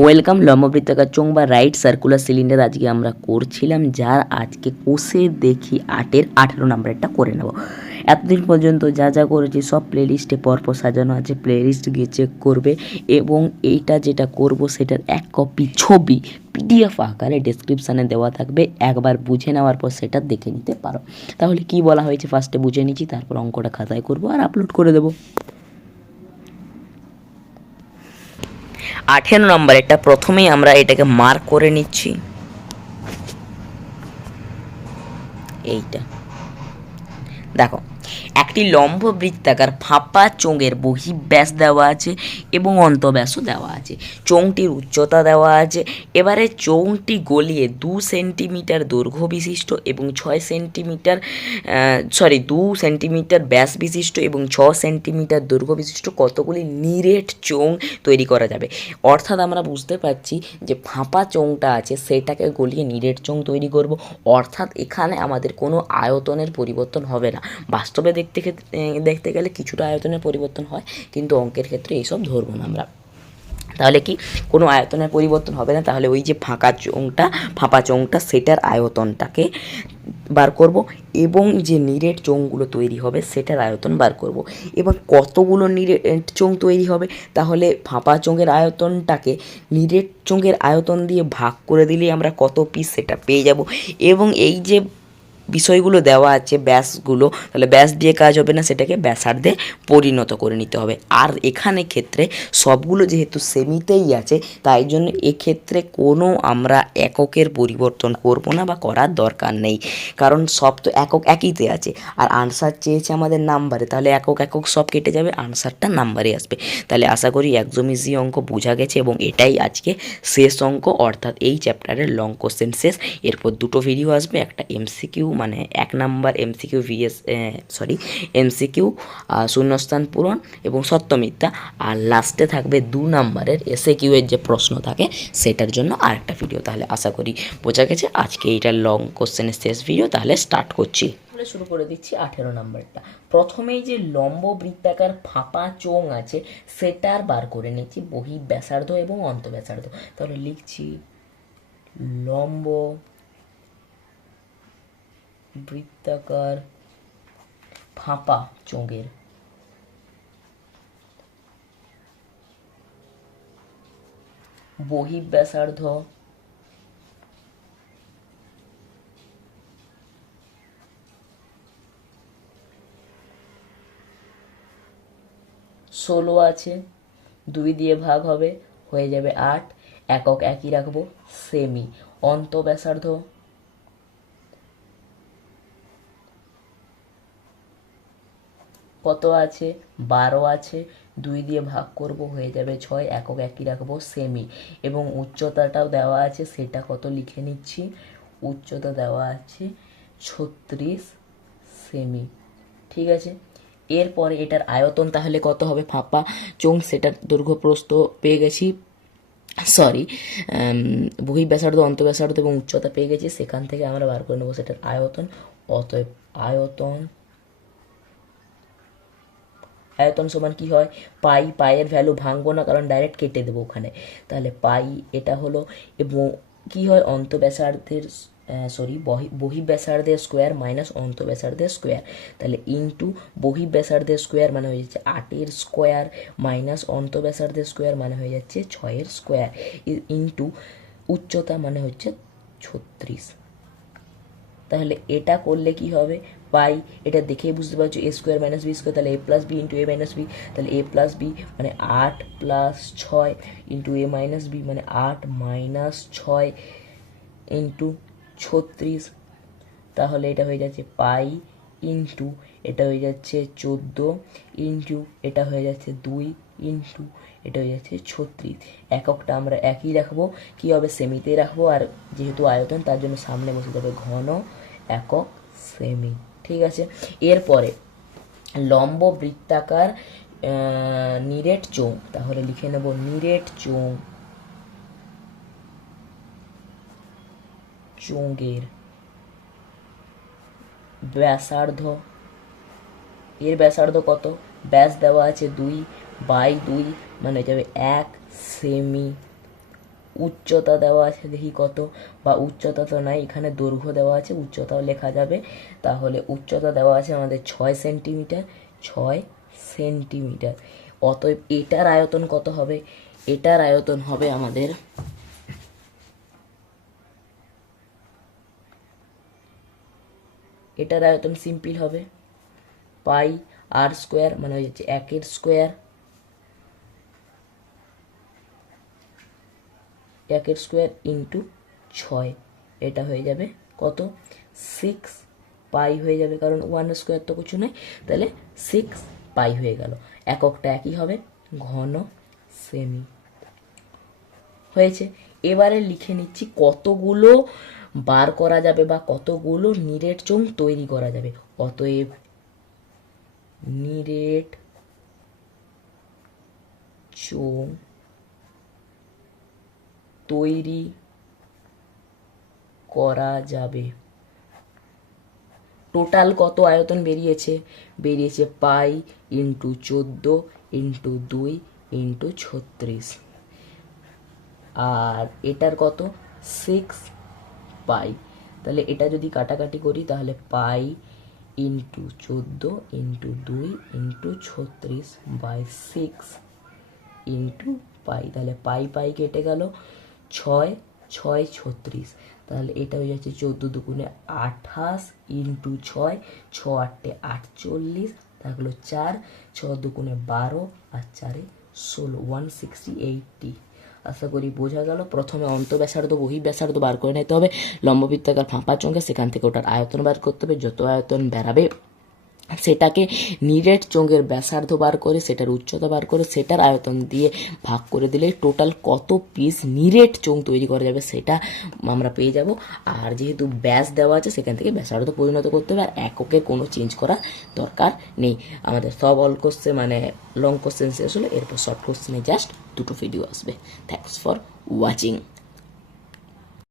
Welcome লম্ববৃত্তাকার চোং বা right circular cylinder আজকে আমরা করছিলাম যার আজকে কোষে দেখি আটের আঠেরো নাম্বারটা করে নেব। এতদিন পর্যন্ত যা যা করেছি, সব প্লেলিস্টে পরপর সাজানো আছে প্লেলিস্ট গিয়ে চেক করবে এবং এইটা যেটা করব, সেটার এক কপি ছবি পিডিএফ আকারে ডেসক্রিপশানে দেওয়া থাকবে। একবার বুঝে নেওয়ার পর সেটা দেখে নিতে পারো। তাহলে কি বলা হয়েছে? ফার্স্টে বুঝে নিচ্ছি, তারপর অঙ্কটা খাতায় করব আর আপলোড করে দেবো। আঠেরো নম্বর এটা প্রথমেই আমরা এটাকে মার্ক করে নিচ্ছি। এইটা। দেখো একটি লম্ব বৃত্তাকার ফাঁপা চোঙের বহিঃব্যাস দেওয়া আছে এবং অন্তব্যাসও দেওয়া আছে। চোঙটির উচ্চতা দেওয়া আছে। এবারে চোঙটি গলিয়ে দু সেন্টিমিটার দৈর্ঘ্য বিশিষ্ট এবং ছয় সেন্টিমিটার সরি দু সেন্টিমিটার ব্যাস বিশিষ্ট এবং ছ সেন্টিমিটার দৈর্ঘ্য বিশিষ্ট কতগুলি নিরেট চোঙ তৈরি করা যাবে। অর্থাৎ আমরা বুঝতে পারছি যে ফাঁপা চোঙটা আছে, সেটাকে গলিয়ে নিরেট চোঙ তৈরি করব। অর্থাৎ এখানে আমাদের কোনো আয়তনের পরিবর্তন হবে না। বাস্তবে দেখতে দেখতে গেলে কিছুটা আয়তনের পরিবর্তন হয়, কিন্তু অঙ্কের ক্ষেত্রে এইসব ধরবো না আমরা। তাহলে কি কোনো আয়তনের পরিবর্তন হবে না? তাহলে ওই যে ফাঁকা চোঙটা, ফাঁপা চোঙটা, সেটার আয়তনটাকে বার করব এবং যে নিরেট চোঙগুলো তৈরি হবে, সেটার আয়তন বার করব। এবার কতগুলো নিরেট চোঙ তৈরি হবে? তাহলে ফাঁপা চোঙের আয়তনটাকে নিরেট চোঙের আয়তন দিয়ে ভাগ করে দিলেই আমরা কত পিস সেটা পেয়ে যাব। এবং এই যে বিষয়গুলো দেওয়া আছে, ব্যাসগুলো, তাহলে ব্যাস দিয়ে কাজ হবে না, সেটাকে ব্যাসার্ধে পরিণত করে নিতে হবে। আর এখানে ক্ষেত্রে সবগুলো যেহেতু সেমিতেই আছে, তাই জন্য এক্ষেত্রে কোনো আমরা এককের পরিবর্তন করব না বা করার দরকার নেই। কারণ সব তো একক একইতে আছে। আর আনসার চেয়েছে আমাদের নাম্বারে, তাহলে একক একক সব কেটে যাবে, আনসারটা নাম্বারে আসবে। তাহলে আশা করি একদম ইজি অঙ্ক বোঝা গেছে এবং এটাই আজকে শেষ অঙ্ক, অর্থাৎ এই চ্যাপ্টারের লং কোশ্চেন শেষ। এরপর দুটো ভিডিও আসবে, একটা এমসিকিউ মানে এক number MCQ vs sorry MCQ শূন্যস্থান পূরণ এবং সত্য মিথ্যা। আর লাস্টে থাকবে দু নাম্বারের এসএ কিউ এর যে প্রশ্ন থাকে, সেটার জন্য আরেকটা ভিডিও তাহলে আশা করি বোঝা গেছে। আজকে এইটা লং কোশ্চেনের শেষ ভিডিও তাহলে স্টার্ট করছি। তাহলে শুরু করে দিচ্ছি আঠেরো নাম্বারটা। প্রথমেই যে লম্ব বৃত্তাকার ফাঁপা চোঙ আছে, সেটার বার করে নিচ্ছি বহি ব্যাসার্ধ এবং অন্ত ব্যাসার্ধ তাহলে লিখছি লম্ব বৃত্তাকার ফাঁপা চোঙের। বহিঃব্যাসার্ধ ষোলো আছে, দুই দিয়ে ভাগ হবে, হয়ে যাবে আট, একক একই রাখব সেমি অন্ত ব্যাসার্ধ কত আছে? বারো আছে। দুই দিয়ে ভাগ করব হয়ে যাবে ছয়, একক একই রাখব সেমি এবং উচ্চতাটাও দেওয়া আছে, সেটা কত লিখে নিচ্ছি? উচ্চতা দেওয়া আছে ছত্রিশ সেমি ঠিক আছে? এরপরে এটার আয়তন তাহলে কত হবে? ফাঁপা চোং, সেটার দৈর্ঘ্যপ্রস্থ পেয়ে গেছি সরি বহিঃব্যাসার্ধ অন্তঃব্যাসার্ধ এবং উচ্চতা পেয়ে গেছি, সেখান থেকে আমরা বার করে নেব সেটার আয়তন। অতএব আয়তন আয়তন সমান কি হয়? পাই পায়ের ভ্যালু ভাঙবো না, কারণ ডাইরেক্ট কেটে দেবো ওখানে। তাহলে পাই এটা হলো, এবং কি হয়? অন্তব্যাসার্ধের সরি বহি বহিঃব্যাসার্ধের স্কোয়ার মাইনাস অন্তব্যাসার্ধের স্কোয়ার তাহলে ইন্টু বহিঃব্যাসার্ধের স্কোয়ার মানে হয়ে যাচ্ছে আটের স্কোয়ার মাইনাস অন্তব্যাসার্ধের স্কোয়ার মানে হয়ে যাচ্ছে ছয়ের স্কোয়ার ইন্টু উচ্চতা মানে হচ্ছে ছত্রিশ। তাহলে এটা করলে কি হবে? পাই এটা দেখেই বুঝতে পারছ A square minus B square তাহলে A plus B into A minus B তাহলে এ প্লাস বি মানে আট প্লাস ছয় ইন্টু এ মাইনাস বি মানে আট মাইনাস ছয় ইন্টু ছত্রিশ। তাহলে এটা হয়ে যাচ্ছে পাই ইন্টু এটা হয়ে যাচ্ছে চোদ্দ ইন্টু এটা হয়ে যাচ্ছে দুই ইন্টু এটা হয়ে যাচ্ছে ছত্রিশ। এককটা আমরা একই রাখব, কী হবে? সেমিতে রাখব, আর যেহেতু আয়তন, তার জন্য সামনে বসে যাবে ঘন একক সেমি, ঠিক আছে? এরপরে, লম্ব বৃত্তাকার নিরেট চোঙ, তাহলে লিখে নেব নিরেট চোঙ, চোঙের ব্যাসার্ধ, এর ব্যাসার্ধ কত? ব্যাস দেওয়া আছে দুই বাই দুই মানে যাবে এক সেমি উচ্চতা দেওয়া আছে, দেখি কত। বা উচ্চতা তো নাই, এখানে দৈর্ঘ্য দেওয়া আছে, উচ্চতাও লেখা যাবে। তাহলে উচ্চতা দেওয়া আছে আমাদের ছয় সেন্টিমিটার ছয় সেন্টিমিটার অতএব এটার আয়তন কত হবে? এটার আয়তন হবে আমাদের এটার আয়তন সিম্পল হবে। পাই আর স্কোয়ার মানে হচ্ছে একের স্কোয়ার একের স্কোয়ার ইন্টু ছয়। এটা হয়ে যাবে কত? সিক্স পাই হয়ে যাবে, কারণ ওয়ান স্কোয়ার তো কিছু নেই। তাহলে সিক্স পাই হয়ে গেল। এককটা একই হবে, ঘন সেমি হয়েছে। এবারে লিখে নিচ্ছি কতগুলো বার করা যাবে বা কতগুলো নিরেট চোঙ তৈরি করা যাবে। অতএব নিরেট চোঙ তৈরি করা যাবে। টোটাল কত আয়তন বেরিয়েছে? বেরিয়েছে পাই ইন্টু চোদ্দ ইন্টু দুই ইন্টু ছত্রিশ। আর এটার কত? Six pi. তাহলে এটা যদি কাটাকাটি করি তাহলে পাই ইন্টু চোদ্দ ইন্টু দুই ইন্টু ছত্রিশ বাই সিক্স ইন্টু পাই। তাহলে পাই পাই কেটে গেল ছয় ছয় ছত্রিশ। তাহলে এটা হয়ে যাচ্ছে চোদ্দ দুগুণে আঠাশ ইন্টু ছয়, ছ আটটে আটচল্লিশ থাকল চার, ছ দুগুণে বারো আর চারে ষোলো ওয়ান সিক্সটি এইটটি আশা করি বোঝা গেল। প্রথমে অন্ত ব্যাসার্ধ বহি ব্যাসার্ধ বার করে নিতে হবে। লম্ববৃত্তাকার ফাঁপা চঙ্গে সেখান থেকে ওটার আয়তন বার করতে হবে। যত আয়তন বেরাবে সেটাকে নিরেট চোঙের ব্যাসার্ধ বার করে, সেটার উচ্চতা বার করে, সেটার আয়তন দিয়ে ভাগ করে দিলে টোটাল কত পিস নিরেট চোঙ তৈরি করা যাবে সেটা আমরা পেয়ে যাব। আর যেহেতু ব্যাস দেওয়া আছে, সেখান থেকে ব্যাসার্ধ পরিণত করতে হবে, আর এককের কোনো চেঞ্জ করার দরকার নেই। আমাদের সব অল কোশ্চেন মানে লং কোশ্চেন শেষ হলো, এরপর শর্ট কোশ্চেনে জাস্ট দুটো ভিডিও আসবে। Thanks for watching